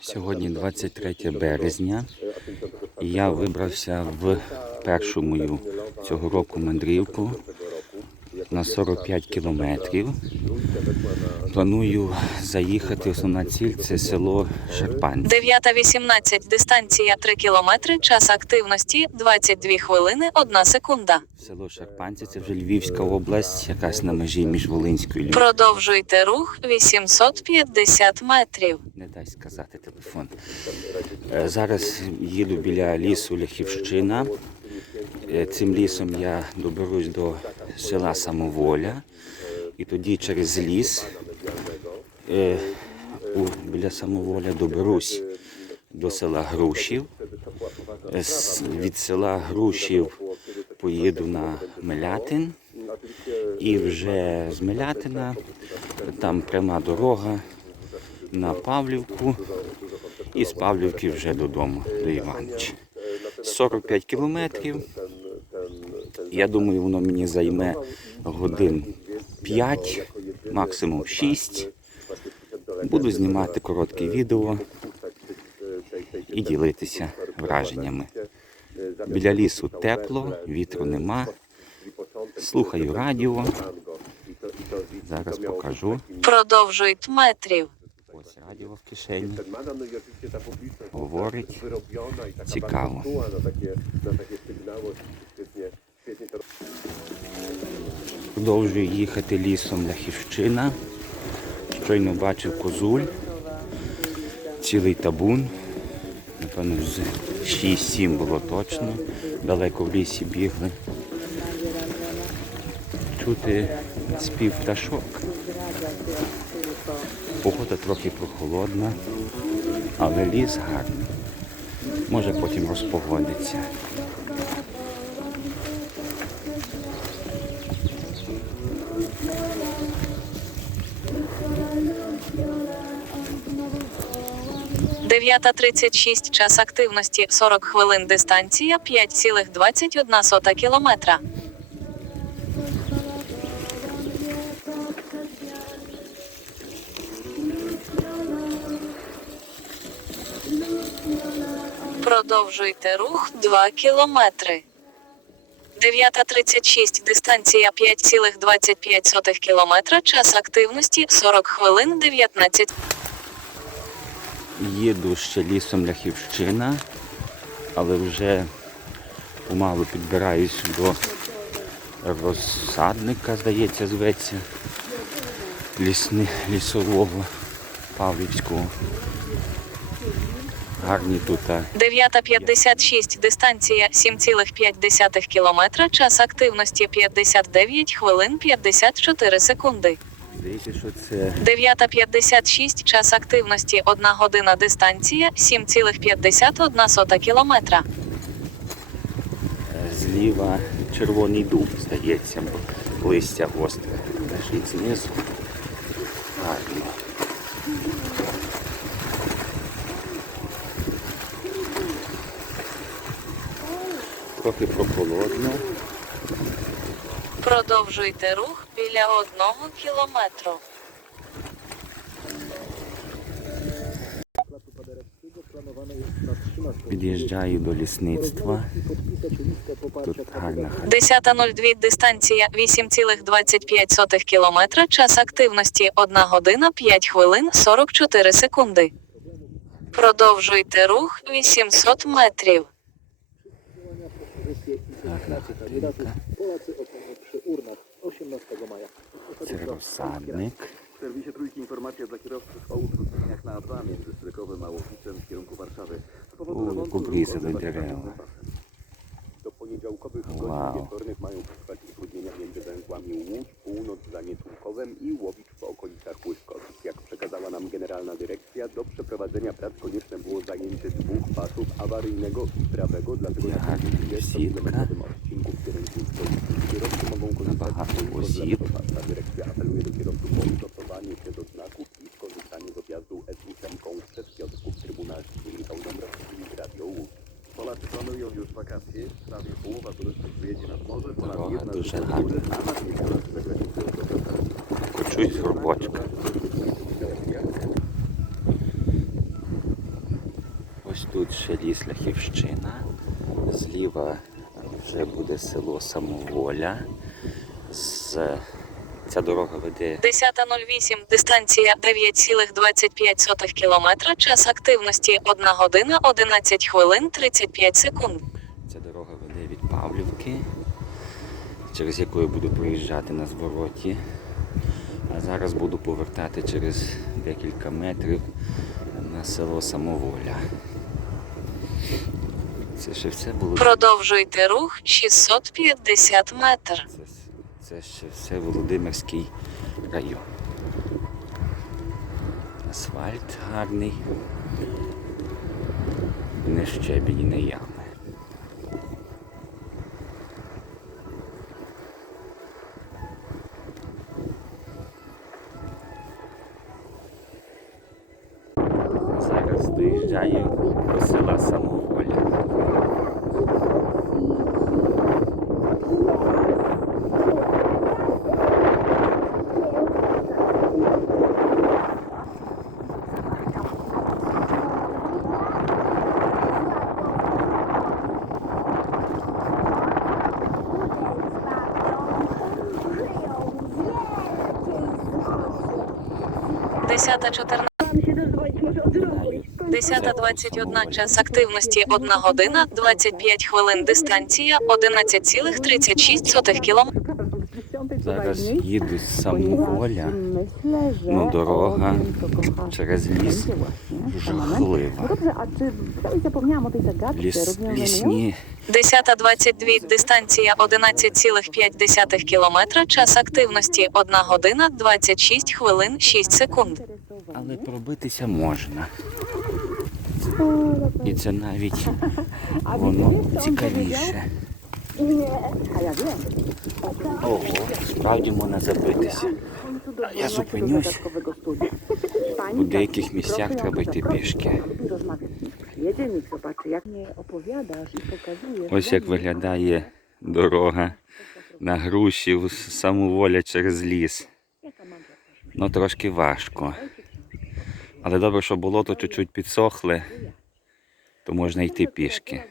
Сьогодні 23 березня, я вибрався в першу мою цього року мандрівку на 45 кілометрів. Планую заїхати. Основна ціль це село Шарпанці. 9.18. Дистанція 3 кілометри. Час активності 22 хвилини 1 секунда. Село Шарпанці це вже Львівська область, якась на межі між Волинською і Львів. Продовжуйте рух 850 метрів. Не дай сказати телефон. Е, Зараз їду біля лісу Ляхівщина. Е, Цим лісом я доберусь до села Самоволя. І тоді через ліс е, біля Самоволя доберусь до села Грушів. Е, Від села Грушів поїду на Мелятин. І вже з Мелятина там пряма дорога на Павлівку і з Павлівки вже додому, до Іванича. 45 кілометрів. Я думаю, воно мені займе годин 5, максимум 6. Буду знімати коротке відео і ділитися враженнями. Біля лісу тепло, вітру нема. Слухаю радіо. Зараз покажу. Продовжуйте метрів. Ось радіо в кишені. Говорить. Цікаво. Продовжую їхати лісом Ляхівщина. Щойно бачив козуль. Цілий табун. Напевно, з 6-7 було точно. Далеко в лісі бігли. Чути спів пташок. Погода трохи прохолодна, але ліс гарний. Може потім розпогодиться. Дев'ята 36. Час активності 40 хвилин. Дистанція 5,21 кілометра. Продовжуйте рух 2 кілометри. 9.36. Дистанція 5,25 кілометра. Час активності 40 хвилин 19 Їду ще лісом Ляхівщина, але вже помалу підбираюсь до розсадника, здається, зветься, лісни, лісового Павлівського. Гарні тут а, 9.56. Дистанція 7,5 кілометра. Час активності 59 хвилин 54 секунди. Здається, що це 9.56. Час активності 1 година. Дистанція 7,51 кілометра. е, зліва червоний дуб, здається, листя гостре. Знизу. Гарно. Трохи прохолодно. Продовжуйте рух біля 1 кілометру. Під'їжджаю до лісництва. Тут гарна хата. 10.02. Дистанція 8,25 кілометра. Час активності 1 година 5 хвилин 44 секунди. Продовжуйте рух 800 метрів. nominacje kandydatów Polacy ocenią urnach 18 maja. Cerwosadnik. W serwisie Trójki informacja dla kierowców o utrudnieniach na A2 między Strykowym a Łowicem w kierunku Warszawy. Z powodu remontu Do poniedziałkowych wow. godzin wieczornych mają trwać utrudnienia między węzłami Łódź, Północ za i Łowicz w okolicach Łyskowic. Jak przekazała nam Generalna Dyrekcja, do przeprowadzenia prac konieczne było zajęcie dwóch pasów awaryjnego i prawego, dlatego Jak na 30 na wahaku osób. Dyrekcja apeluje do kierowców o przygotowanie się do znaków i skorzystanie z objazdu S8 przez piątków trybunalskich. Michał Dąbrowski, Radio Łódź. Polacy planują już wakacje. Prawie połowa turystów wyjedzie nad morze. Ponad jedna duża lata. Вже буде село Самоволя. З... Ця дорога веде 10.08, дистанція 9,25 кілометра, час активності 1 година 11 хвилин 35 секунд. Ця дорога веде від Павлівки, через яку я буду проїжджати на звороті. А зараз буду повертати через декілька метрів на село Самоволя. Це ще все було. Продовжуйте рух 650 метр. Це, це ще все Володимирський район. Асфальт гарний. Не щебінь, не ями. Зараз доїжджаємо до села самого. 10.14. 10.21 час активності 1 година, 25 хвилин дистанція, 11,36 км. Зараз їду з Самоволя. Ну, дорога через ліс жахлива. Zagadce? Ліс, лісні 10.22 дистанція 11,5 кілометра, час активності 1 година 26 хвилин 6 секунд. Але пробитися можна. І це навіть воно цікавіше. Ого, справді можна забитися. Studia. Pani У деяких місцях треба йти пішки. Ось як виглядає дорога на грушів Самоволя через ліс. Ну трошки важко. Але добре, що болото чуть-чуть підсохле, то можна йти пішки.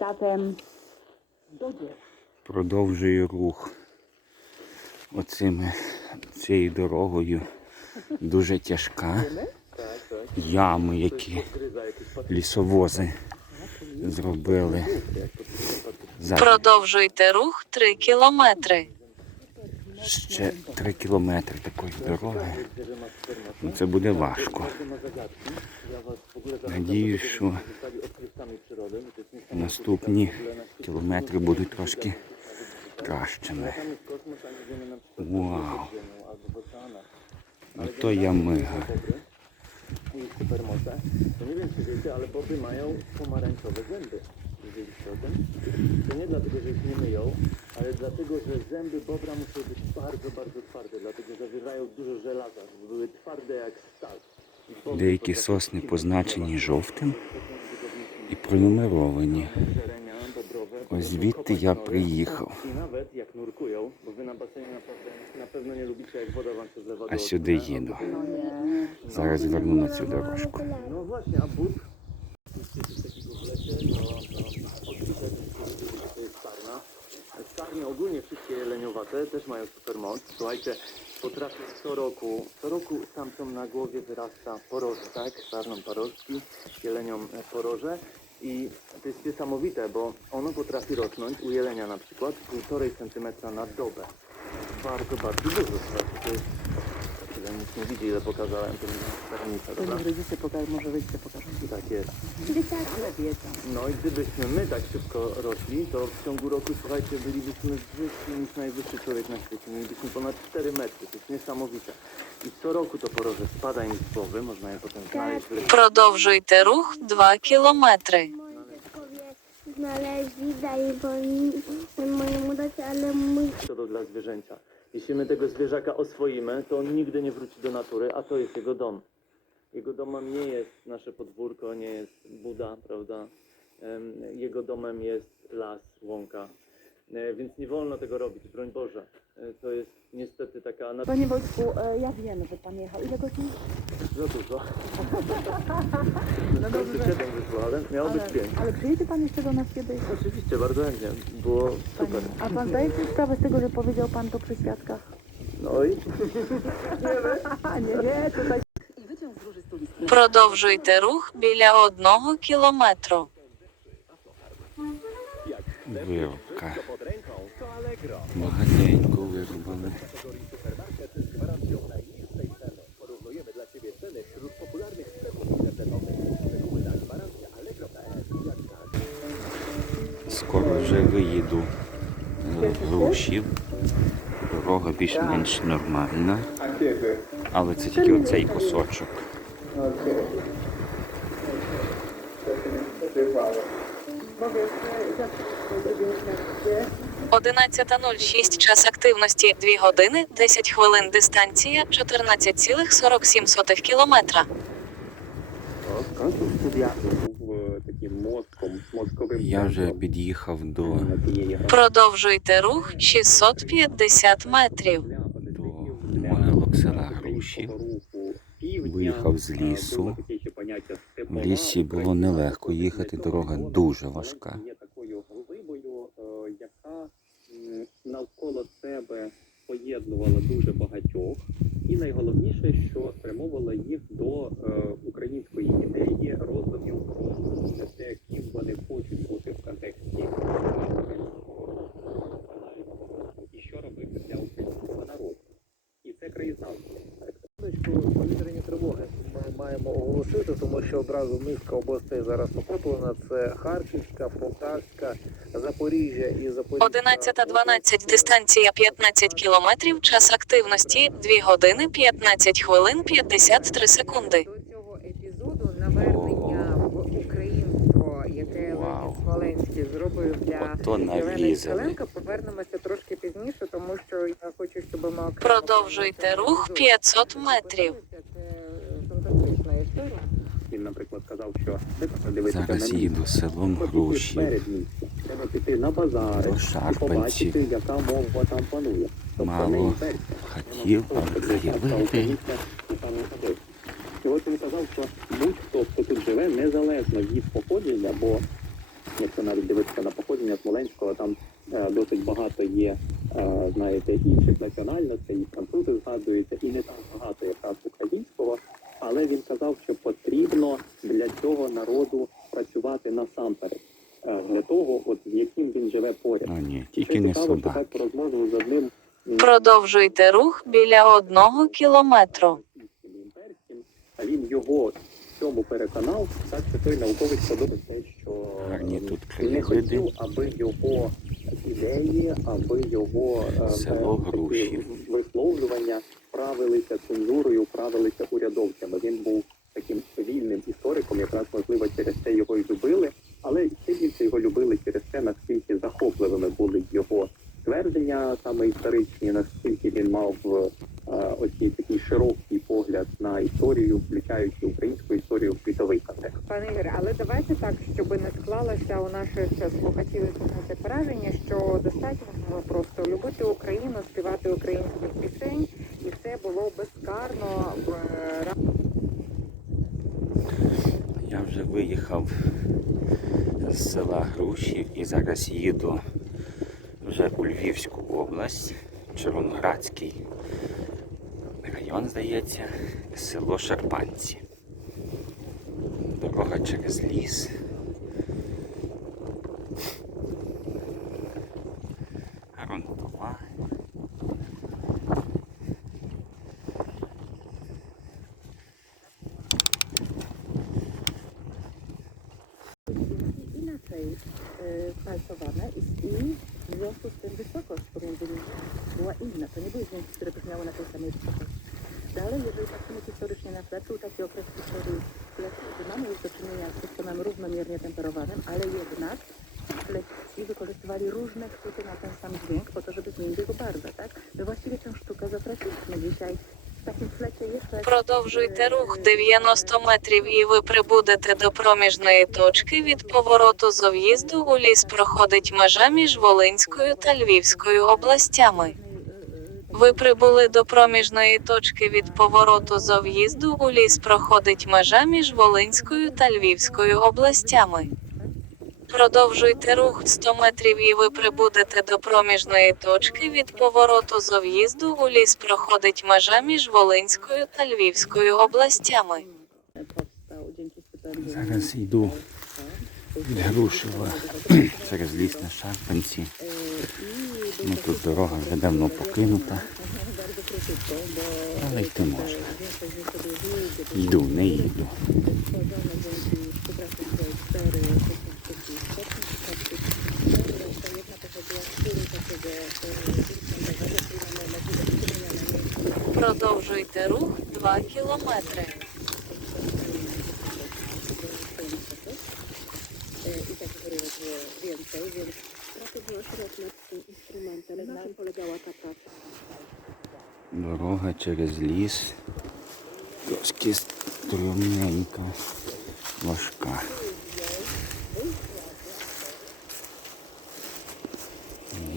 Zatem. Продовжую рух оцими цією дорогою. Дуже тяжка. Ями, які лісовози зробили. Зараз Продовжуйте рух 3 кілометри. Ще три кілометри такої дороги. Ну, це буде важко. Надіюсь, що наступні кілометри будуть трошки кращими. Вау! Ото я мига. i supermoce, to nie wiem czy wiecie, ale o tym? To nie dlatego, że ich nie myją, ale dlatego, że zęby bobra muszą być bardzo, bardzo twarde, dlatego zawierają dużo żelaza, żeby były twarde jak stal. Деякі сосни позначені жовтим і пронумеровані. Ось звідти я приїхав. I nawet jak nurkują, bo wy na basenie na na pewno nie lubicie jak woda wam się zlewa do А сюди їду. Зараз зверну на цю дорожку. Też mają super moc. Słuchajcie, potrafią co roku, co roku samcom na głowie wyrasta porożek, sarną porożki, jeleniom e, poroże. I to jest niesamowite, bo ono potrafi rosnąć u jelenia na przykład 1,5 cm na dobę. Bardzo, bardzo dużo. To jest... Tyle nic nie widzi, ile pokazałem, to nie sternica, To dobra? niech rodzice pokażą, może rodzice pokażą. Tak jest. Ale wiedzą. No i gdybyśmy my tak szybko rośli, to w ciągu roku, słuchajcie, bylibyśmy wyżsi niż najwyższy człowiek na świecie. Mielibyśmy ponad 4 metry, to jest niesamowite. I co roku to poroże spada im z głowy, można je potem znaleźć w lesie. Продовжуйте рух 2 кілометри. Moi dziadkowie znaleźli, dali po mojemu dać, ale mój To dla zwierzęcia. Jeśli my tego zwierzaka oswoimy, to on nigdy nie wróci do natury, a to jest jego dom. Jego domem nie jest nasze podwórko, nie jest Buda, prawda? Jego domem jest las, łąka. E, Więc nie wolno tego robić, broń Boże. E, To jest niestety taka na Panie Wojtku, e, ja wiem, że pan jechał. Ile godzin? za dużo. No To dobrze. 7 wyszło, ale miało być Ale, 5. ale przyjedzie pan jeszcze do nas kiedyś? Oczywiście, bardzo chętnie. Było super. Panie, a pan zdaje sobie sprawę z tego, że powiedział pan to przy świadkach? No i nie, nie, tutaj Продовжуйте рух біля одного кілометру. Вирубка. Скоро вже виїду е, з Грушів. Дорога більш-менш нормальна. Але це тільки оцей кусочок. 11.06 час активності 2 години 10 хвилин дистанція 14,47 кілометра. був таким мозком, мозковим Я вже під'їхав до. Продовжуйте рух 650 метрів. до могилок села Груші. Виїхав з лісу. В лісі було нелегко їхати, дорога дуже важка. Є такою глибою, е, яка м, навколо себе поєднувала дуже багатьох, і найголовніше, що спрямовувала їх до е, української ідеї, роздумів про те, ким вони хочуть бути в контексті українського національного і що робити для українського народу. І це краєзнавство. повітряні тривоги ми маємо оголосити, тому що одразу низка областей зараз охоплена. Це Харківська, Полтавська, Запоріжжя і Запоріжжя. 11.12 дистанція 15 кілометрів час активності 2 години 15 хвилин 53 секунди. До цього епізоду навернення в українство, яке Вау. Леонід Смоленський зробив для Єлени. Селенка, повернемося трошки пізніше, тому що я хочу, щоб ми окремо Продовжуйте рух 500 метрів. Це фантастична історія. Він, наприклад, сказав, що треба подивитися Зараз їду селом Грушів. Треба піти на базари До і Шарпанців. побачити, яка мова там панує. Тобто Мало. Хотів, але з'явили. І от він казав, що будь-хто, хто тут живе, незалежно від походження, бо якщо навіть дивитися на походження Смоленського, там е, досить багато є, е, знаєте, інших національностей, і французи згадуються, і не так багато якраз українського. Але він казав, що потрібно для цього народу працювати насамперед, е, для того, от з яким він живе поряд. Ну ні, тільки не цікаво, що так розмову з одним Продовжуйте рух біля одного кілометру. а він його в цьому переконав, так що той науковець подобав те, що Гарні тут не хотів, аби його ідеї, аби його е, Село такі висловлювання правилися цензурою, правилися урядовцями. Він був таким вільним істориком, якраз можливо через це його і любили, але ще його любили через те, наскільки захопливими були його твердження, саме історичні, наскільки він мав е, оці такий широкий погляд на історію, включаючи українську історію в світовий контекст. Пане Ігоре, але давайте так, щоб не склалося у наших слухачів і слухачів враження, що достатньо просто любити Україну, співати українських пісень, і це було безкарно в е, Я вже виїхав з села Грушів і зараз їду вже у Львівську область, Червоноградський район, здається, село Шарпанці. Дорога через ліс. Dalej, jeżeli patrzymy historycznie na świat, taki okres historii, mamy już do czynienia z systemem równomiernie temperowanym, ale jednak fleci wykorzystywali różne chwyty na ten sam dźwięk po to, żeby zmienić jego barwę, tak? My właściwie tę sztukę zatraciliśmy dzisiaj. Продовжуйте рух 90 метрів і ви прибудете до проміжної точки від повороту з в'їзду у ліс проходить межа між Волинською та Львівською областями. Ви прибули до проміжної точки від повороту з в'їзду у ліс проходить межа між Волинською та Львівською областями. Продовжуйте рух 100 метрів і ви прибудете до проміжної точки від повороту з в'їзду у ліс проходить межа між Волинською та Львівською областями. Зараз йду від Грушева через ліс на Шарпанці. Ну, тут дорога вже давно покинута, але йти можна. Йду, не їду. tworzone dzięki współpracy z 4 technicznych technicznych Reszta jedna pochodziła z tury takiego kursanowego, który mamy możliwość skupienia na niej. Продовжуйте рух 2 кілометри. I tak wyrywać było więcej, więc trochę było szeroko nad tym instrumentem. Na czym polegała ta praca? Дорога через ліс. Трошки стрімненька, важка.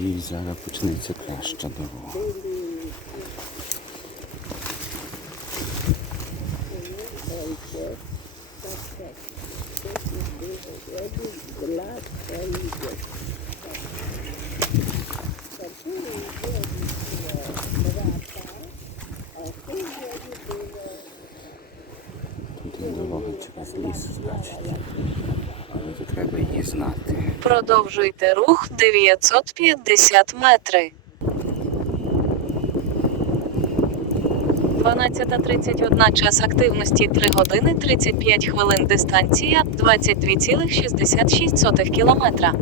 І зараз почнеться краща дорога. Дорога лісу, ліс, значить. Але то треба її знати. Продовжуйте рух 950 метрів. 12.31 час активності 3 години 35 хвилин дистанція 22,66 кілометра.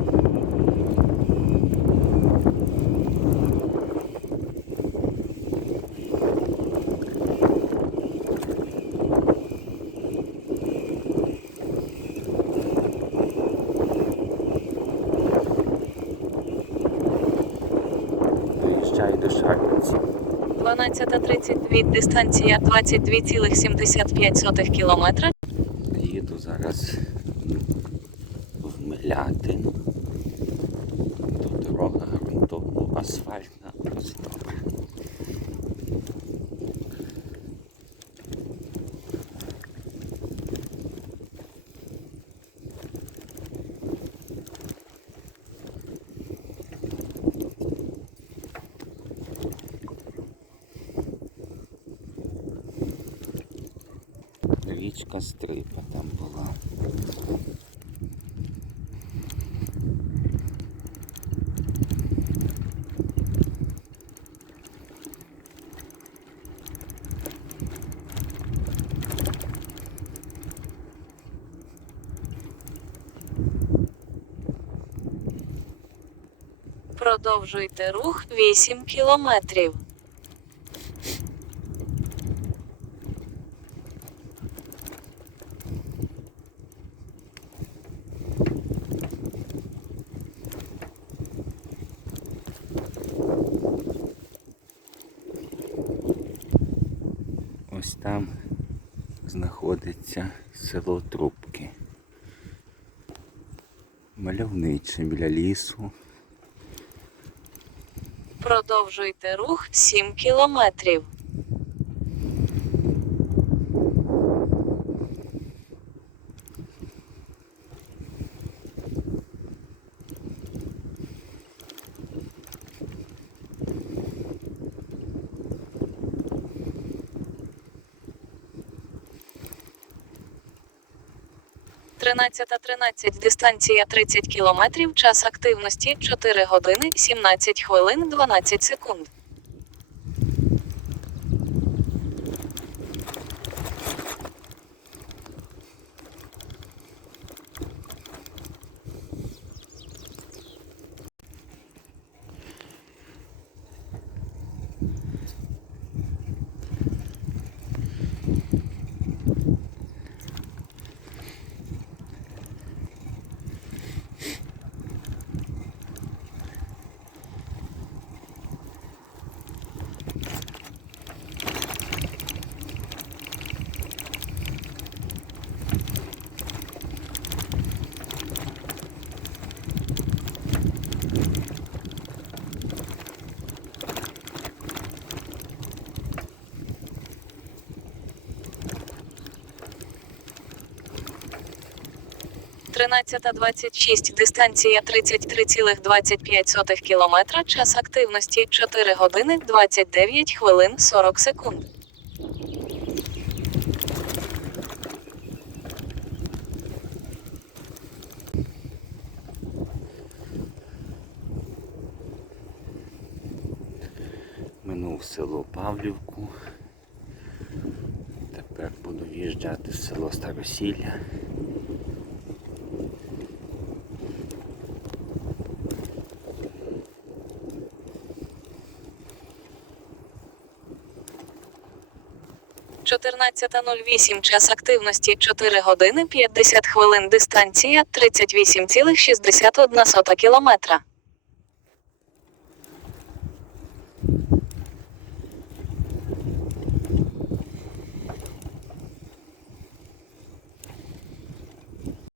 До 12.32 дистанція 22,75 кілометра. Їду зараз в Милятин. Тут дорога ґрунтовно асфальтна, досить добре. Річка Стрипа там була. Продовжуйте рух 8 кілометрів. Ось там знаходиться село Трубки. Мальовниче біля лісу. Продовжуйте рух 7 кілометрів. Тринадцята тринадцять дистанція 30 кілометрів, час активності 4 години 17 хвилин 12 секунд. 13.26 дистанція 33,25 км, час активності 4 години 29 хвилин 40 секунд. Минув село Павлівку. Тепер буду в'їжджати в село Старосілля. Чотирнадцята нуль вісім час активності 4 години 50 хвилин дистанція 38,61 кілометра.